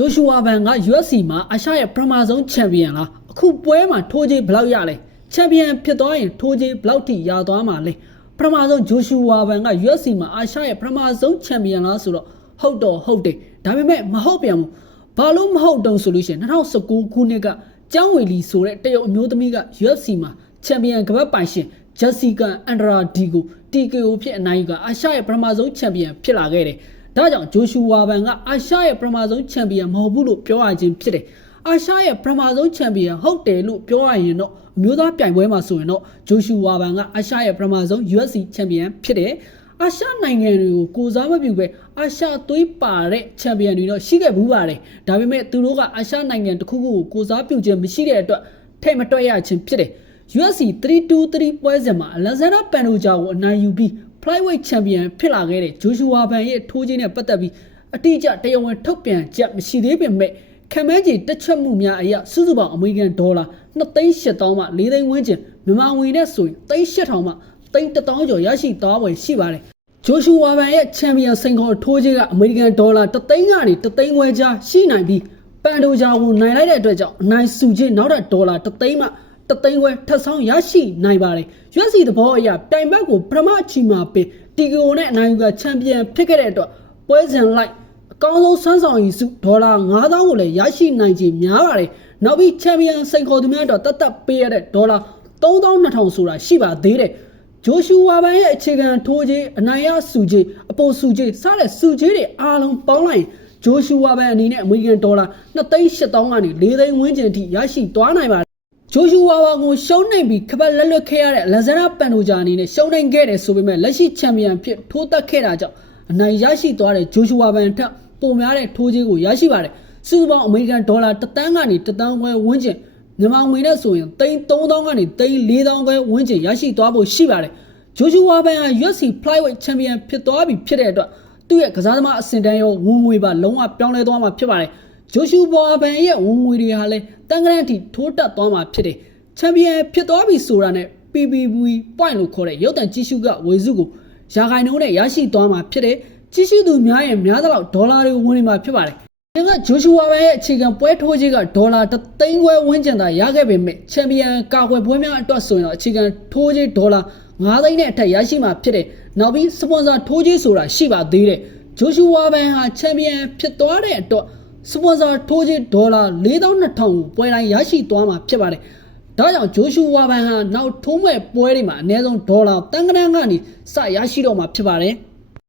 ဂျိုရှူဝါဘန်က UFC မှာအာရှရဲ့ပထမဆုံးချန်ပီယံလားအခုပွဲမှာထိုးကြီးဘယ်လောက်ရလဲချန်ပီယံဖြစ်သွားရင်ထိုးကြီးဘယ်လောက်ထိရသွားမှာလဲပထမဆုံးဂျိုရှူဝါဘန်က UFC မှာအာရှရဲ့ပထမဆုံးချန်ပီယံလားဆိုတော့ဟုတ်တယ်ဒါပေမဲ့မဟုတ်ပြန်ဘူးဘာလို့မဟုတ်တုံးဆိုလို့ရှိရင်2019ခုနှစ်ကကျောင်းဝေလီဆိုတဲ့တရုတ်အမျိုးသမီးက UFC မှာချန်ပီယံကပတ်ပိုင်ရှင်ဂျက်စီကာအန်ဒရာဒီကို TKO ဖြစ်အနိုင်ယူကအာရှရဲ့ပထမဆုံးချန်ပီယံဖြစ်လာခဲ့တယ်ဒါကြောင့်ဂျိုရှူဝါဘန်ကအာရှရဲ့ပထမဆုံးချန်ပီယံမဟုတ်ဘူးလို့ပြောရခြင်းဖြစ်တယ်အာရှရဲ့ပထမဆုံးချန်ပီယံဟုတ်တယ်လို့ပြောရရင်တော့အမျိုးသားပြိုင်ပွဲမှာဆိုရင်တော့ဂျိုရှူဝါဘန်ကအာရှရဲ့ပထမဆုံး UFC ချန်ပီယံဖြစ်တယ်အာရှနိုင်ငံတွေကိုကိုစားမပြုပဲအာရှသွေးပါတဲ့ချန်ပီယံတွေတော့ရှိခဲ့ဘူးပါတယ်ဒါပေမဲ့သူတို့ကအာရှနိုင်ငံတစ်ခုခုကိုကိုစားပြုခြင်းမရှိတဲ့အတွက်ထိတ်မတွက်ရခြင်းဖြစ်တယ် UFC 323ပွဲစဉ်မှာလက်ဇန်ဒါပန်ဒိုဂျာကိုအနိုင်ယူပြီး flyweight champion ဖြစ်လာခဲ့တဲ့ဂျိုရှူဝါဘန်ရဲ့ထိုးခြင်းနဲ့ပတ်သက်ပြီးအတိအကျတရားဝင်ထုတ်ပြန်ချက်မရှိသေးပေမဲ့ခံမဲကြီးတက်ချက်မှုများအရစုစုပေါင်းအမေရိကန်ဒေါ်လာ2,800,000မှ4သိန်းဝန်းကျင်မြန်မာငွေနဲ့ဆိုရင်3,800,000မှ3,100,000ကျော်ရရှိသွားပွဲရှိပါတယ်ဂျိုရှူဝါဘန်ရဲ့ချန်ပီယံစိန်ခေါ်ထိုးခြင်းကအမေရိကန်ဒေါ်လာ3သိန်းကနေ3သိန်းခွဲကြားရှိနိုင်ပြီးပန်ဒိုဂျာကိုနိုင်လိုက်တဲ့အတွက်ကြောင့်အနိုင်စုခြင်းနောက်ထပ်ဒေါ်လာ3သိန်းမှတသိန်းခွဲထပ်ဆောင်ရရှိနိုင်ပါတယ် UFC သဘောအရတိုင်ဘက်ကိုပထမအချီမှာပင် TKO နဲ့အနိုင်ယူကချန်ပီယံဖြစ်ခဲ့တဲ့အတွက်ပွဲစဉ်လိုက်အကောင်းဆုံးစမ်းဆောင်ရည်စုဒေါ်လာ9,000ကိုလည်းရရှိနိုင်ခြင်းများပါတယ်နောက်ပြီးချန်ပီယံစိန်ခေါ်သူများတော့တတ်ပေးရတဲ့ဒေါ်လာ32,000ဆိုတာရှိပါသေးတယ်ဂျိုရှူဝါဘန်ရဲ့အခြေခံထိုးခြင်းအနိုင်ရစုခြင်းအပေါ်စုခြင်းစတဲ့စုခြင်းတွေအားလုံးပေါင်းလိုက်ဂျိုရှူဝါဘန်အနေနဲ့အမေရိကန်ဒေါ်လာ2,800,000ကနေ4သိန်းဝန်းကျင်အထိရရှိသွားနိုင်ပါတယ်ဂျိုရှူဝါဘာကိုရှုံးနိုင်ပြီးခပတ်လက်လွတ်ခဲ့ရတဲ့လက်ဇန်ဒါပန်ဒိုဂျာအနေနဲ့ရှုံးနိုင်ခဲ့တယ်ဆိုပေမဲ့လက်ရှိချန်ပီယံဖြစ်ထိုးတက်ခဲ့တာကြောင့်အနိုင်ရရှိသွားတဲ့ဂျိုရှူဝါဘန်ထက်ပိုများတဲ့ထိုးကြီးကိုရရှိပါတယ်စုစုပေါင်းအမေရိကန်ဒေါ်လာ1,000,000ကနေ1,000,000ခွဲဝန်းကျင်မြန်မာငွေနဲ့ဆိုရင်3,300,000ကနေ3,400,000ခွဲဝန်းကျင်ရရှိသွားဖို့ရှိပါတယ်ဂျိုရှူဝါဘန်ဟာ UFC flyweight champion ဖြစ်သွားပြီဖြစ်တဲ့အတွက်သူ့ရဲ့ကစားသမားအဆင့်တန်းရောဝင်ငွေပါလုံးဝပြောင်းလဲသွားမှာဖြစ်ပါတယ်ဂျိုရှူဝါဘန်ရဲ့ဝင်ငွေတွေဟာလည်းတန်ကရန်တီထိုးတက်သွားမှာဖြစ်တယ်ချန်ပီယံဖြစ်သွားပြီဆိုတာနဲ့ PPV point လို့ခေါ်တဲ့ရုပ်တံကြီးစုကဝေစုကိုရာခိုင်နှုန်းနဲ့ရရှိသွားမှာဖြစ်တယ်ကြီးစုသူများရဲ့များသလောက်ဒေါ်လာတွေဝင်နေမှာဖြစ်ပါတယ်ဒီကဂျိုရှူဝါဘန်ရဲ့အခြေခံပွဲထိုးကြီးကဒေါ်လာ3သိန်းခွဲဝန်းကျင်သာရခဲ့ပေမဲ့ချန်ပီယံကာကွယ်ပွဲများအတွက်ဆိုရင်တော့အခြေခံထိုးကြီးဒေါ်လာ9သိန်းနဲ့အထက်ရရှိမှာဖြစ်တယ်နောက်ပြီးစပွန်ဆာထိုးကြီးဆိုတာရှိပါသေးတယ်ဂျိုရှူဝါဘန်ဟာချန်ပီယံဖြစ်သွားတဲ့အတွက်စပွန်ဆာထိုးကြီးဒေါ်လာ42,000ကိုပွဲတိုင်းရရှိသွားမှာဖြစ်ပါတယ်ဒါကြောင့်ဂျိုရှူဝါဘန်ဟာနောက်ထိုးမဲ့ပွဲတွေမှာအနည်းဆုံးဒေါ်လာတန်ကနန်းကနေစရရှိတော့မှာဖြစ်ပါတယ်